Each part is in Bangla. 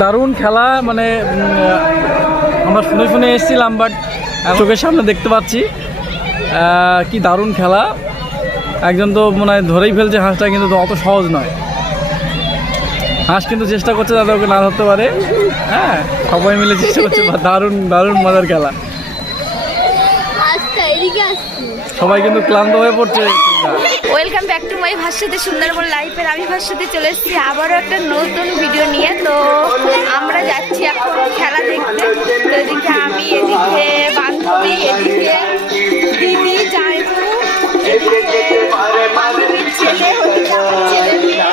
দারুণ খেলা, মানে আমরা শুনে শুনে এসেছিলাম, বাট চোখের সামনে দেখতে পাচ্ছি কি দারুণ খেলা। একজন তো মনে হয় ধরেই ফেলছে হাঁসটা, কিন্তু অত সহজ নয়। হাঁস কিন্তু চেষ্টা করছে যাতে ওকে না ধরতে পারে। হ্যাঁ, সবাই মিলে চেষ্টা করছে, দারুণ দারুণ মজার খেলা। সবাই কিন্তু ক্লান্ত হয়ে পড়ছে। Welcome back to my Bhaswati Sundarban লাইফের। আমি ভাস্বতী চলে এসেছি আবারও একটা নতুন ভিডিও নিয়ে। তো আমরা যাচ্ছি এখন খেলা দেখতে। তো এদিকে আমি, এদিকে বান্ধবী, এদিকে দিদি, জায়গু, এদিকে বান্ধবীর ছেলে, ওদিকে আমার ছেলে মেয়ে,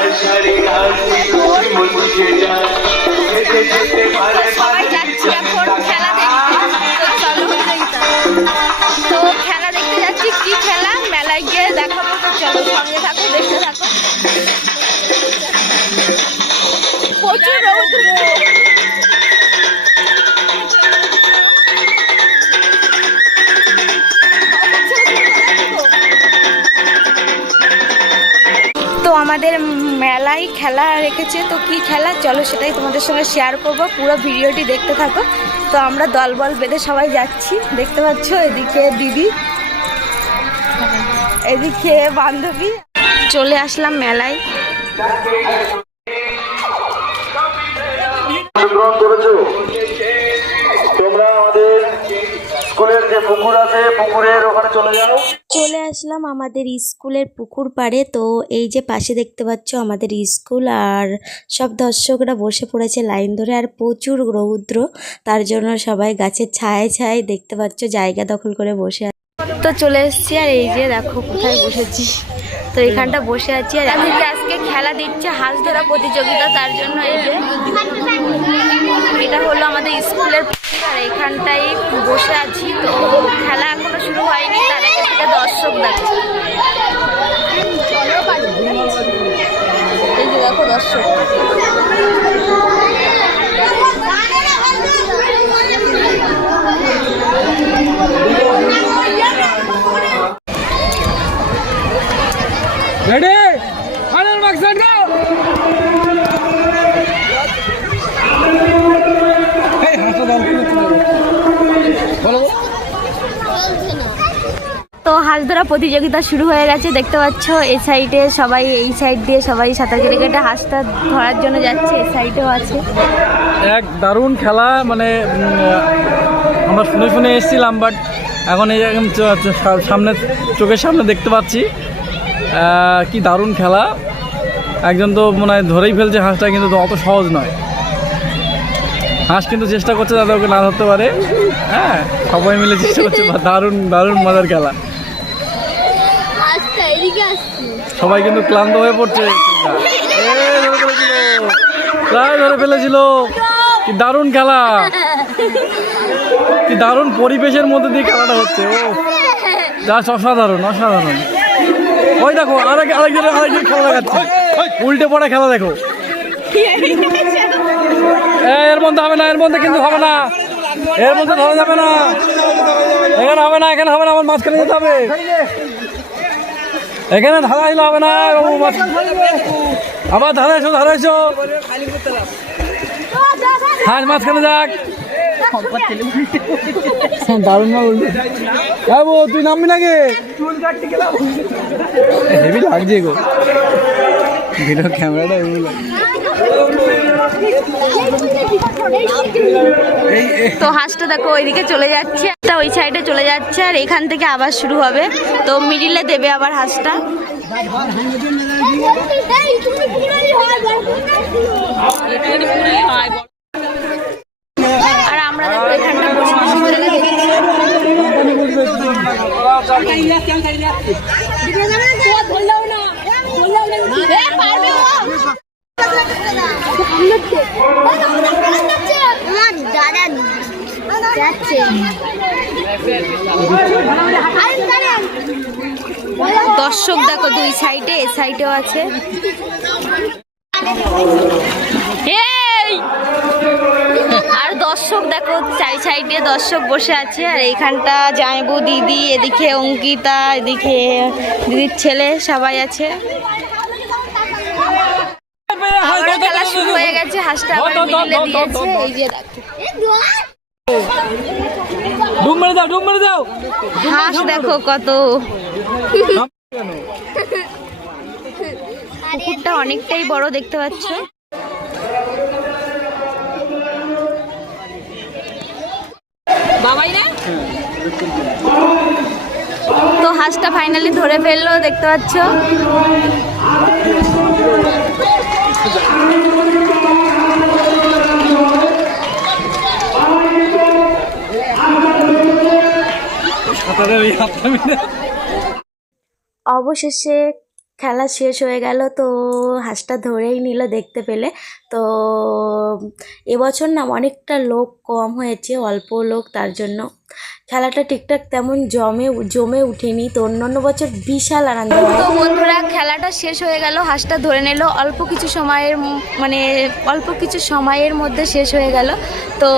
সবাই যাচ্ছি এখন খেলা দেখতে। তো খেলা দেখতে যাচ্ছি, কি খেলা মেলায় গিয়ে দেখাবো। তো চলো সঙ্গে থাকো, দেখতে থাকো। প্রচুর রৌদ্র। তো আমাদের মেলায় খেলা রেখেছে, তো কি খেলা চলো সেটাই তোমাদের সঙ্গে শেয়ার করবো। পুরো ভিডিওটি দেখতে থাকো। তো আমরা দলবল বেঁধে সবাই যাচ্ছি, দেখতে পাচ্ছ। এদিকে দিদি, এদিকে বান্ধবী। চলে আসলাম মেলায়। তোমরা আমাদের স্কুলের যে পুকুর আছে, পুকুরের ওখানে চলে যাও। চলে আসলাম আমাদের স্কুলের পুকুর পাড়ে। তো এই যে পাশে দেখতে পাচ্ছ আমাদের স্কুল, আর সব দর্শকরা বসে পড়েছে লাইন ধরে। আর প্রচুর রৌদ্র, তার জন্য সবাই গাছের ছায় ছায় দেখতে পাচ্ছ জায়গা দখল করে বসে আছে। তো চলে এসেছি, আর এই যে দেখো কোথায় বসেছি। তো এখানটা বসে আছি, আর এদিকে আজকে খেলা দিচ্ছে হাঁস ধরা প্রতিযোগিতা। তার জন্য এই যে এটা হলো আমাদের স্কুলের পুকুর, আর এখানটাই বসে আছি। তো খেলা এখনো শুরু হয়নি, তার আগে থেকে দর্শক দেখো। এই যে দেখো দর্শক। Ready, final marks ready. এই হাঁসটা দাও, বলো। তো হাঁস ধরা প্রতিযোগিতা শুরু হয়ে গেছে, দেখতে পাচ্ছ। এই সাইডে সবাই, এই সাইড দিয়ে সবাই সাঁতার কেটে কেটে হাঁসটা ধরার জন্য যাচ্ছে। এই সাইডেও আছে। এক দারুণ খেলা, মানে আমরা শুনে শুনে এসেছিলাম, বাট এখন এই সামনে চোখের সামনে দেখতে পাচ্ছি কি দারুণ খেলা। একজন তো মনে হয় ধরেই ফেলছে হাঁসটা, কিন্তু অত সহজ নয়। হাঁস কিন্তু চেষ্টা করছে যাতে ওকে না ধরতে পারে। হ্যাঁ, সবাই মিলে চেষ্টা করছে, দারুণ দারুণ মজার খেলা। সবাই কিন্তু ক্লান্ত হয়ে পড়ছে। প্রায় ধরে ফেলেছিল। কি দারুণ খেলা, কি দারুণ পরিবেশের মধ্যে দিয়ে খেলাটা হচ্ছে। ও জাস্ট অসাধারণ অসাধারণ। ওই দেখো আরেকজন খেলা দেখাচ্ছে, উল্টে পড়া খেলা দেখো। এর মধ্যে হবে না, এর মধ্যে কিন্তু হবে না, এর মধ্যে ধরা যাবে না, এখানে হবে না, এখানে হবে না, আমার মাঝখানে যেতে হবে। এখানে ধারাইলে হবে না, আবার ধারাইছো ধারাইছো। হাঁস মাঝখানে যাক। দারুণ না বললি, তুই নামবি নাকি? হেভি লাগছে গো ভিডিও ক্যামেরাটা। তো হাঁসটা দেখো ওইদিকে চলে যাচ্ছে, ওই সাইডে চলে যাচ্ছে, আর এখান থেকে আবার শুরু হবে। তো মিডিলে দেবে আবার হাঁসটা। আর আমরা দেখো এখানটা বসে দর্শক দেখো দুই সাইডে, এই সাইডেও আছে। আর দর্শক দেখো চারি সাইডে দর্শক বসে আছে। আর এইখানটা জামাইবু, দিদি, এদিকে অঙ্কিতা, এদিকে দিদির ছেলে, সবাই আছে। আবারও খেলা শুরু হয়ে গেছে, হাঁসটা আবার মিলে দিয়েছে, এই যে দেখো ডুব মেরে দাও, ডুব মেরে দাও। হাঁস দেখো কত। পুকুরটা অনেকটাই বড় দেখতে পাচ্ছ। বাবাই না তো হাঁসটা ফাইনালি ধরে ফেললো দেখতে পাচ্ছ। অবশেষে খেলা শেষ হয়ে গেল, তো হাঁসটা ধরেই নিল দেখতে পেলে। তো এবছর না অনেকটা লোক কম হয়েছে, অল্প লোক, তার জন্য খেলাটা ঠিকঠাক তেমন জমে উঠেনি। তো অন্যান্য বছর বিশাল আনন্দ হয়। তো বন্ধুরা খেলাটা শেষ হয়ে গেল, হাঁসটা ধরে নিল অল্প কিছু সময়ের মধ্যে শেষ হয়ে গেল। তো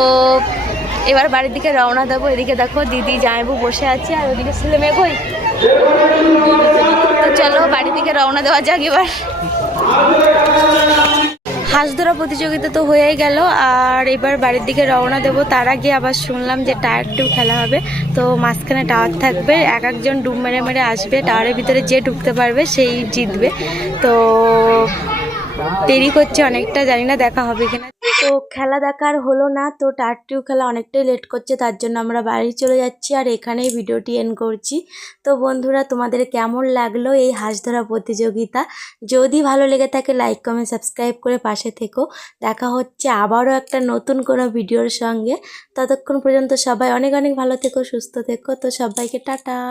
এবার বাড়ির দিকে রওনা দেবো। এদিকে দেখো দিদি জামাইবু বসে আছে, আর ওদিকে ছেলে মেয়ে কই। তো চলো বাড়ির দিকে রওনা দেওয়া যাক এবার। হাঁস ধরা প্রতিযোগিতা তো হয়েই গেল, আর এবার বাড়ির দিকে রওনা দেবো। তার আগে আবার শুনলাম যে টায়ার টিউব খেলা হবে। তো মাঝখানে টাওয়ার থাকবে, এক একজন ডুব মেরে মেরে আসবে, টাওয়ারের ভিতরে যে ঢুকতে পারবে সেই জিতবে। তো দেরি করছে অনেকটা, জানি না দেখা হবে কিনা। তো খেলা দেখার হলো না, তো টায়ার টিউব খেলা অনেকটাই লেট করছে, তার জন্য আমরা বাড়ি চলে যাচ্ছি, আর এখানেই ভিডিওটি এন্ড করছি। তো বন্ধুরা, তোমাদের কেমন লাগলো এই হাঁস ধরা প্রতিযোগিতা? যদি ভালো লেগে থাকে লাইক কমেন্ট সাবস্ক্রাইব করে পাশে থেকো। দেখা হচ্ছে আবারও একটা নতুন কোনো ভিডিওর সঙ্গে। ততক্ষণ পর্যন্ত সবাই অনেক অনেক ভালো থেকো, সুস্থ থেকো। তো সবাইকে টাটা।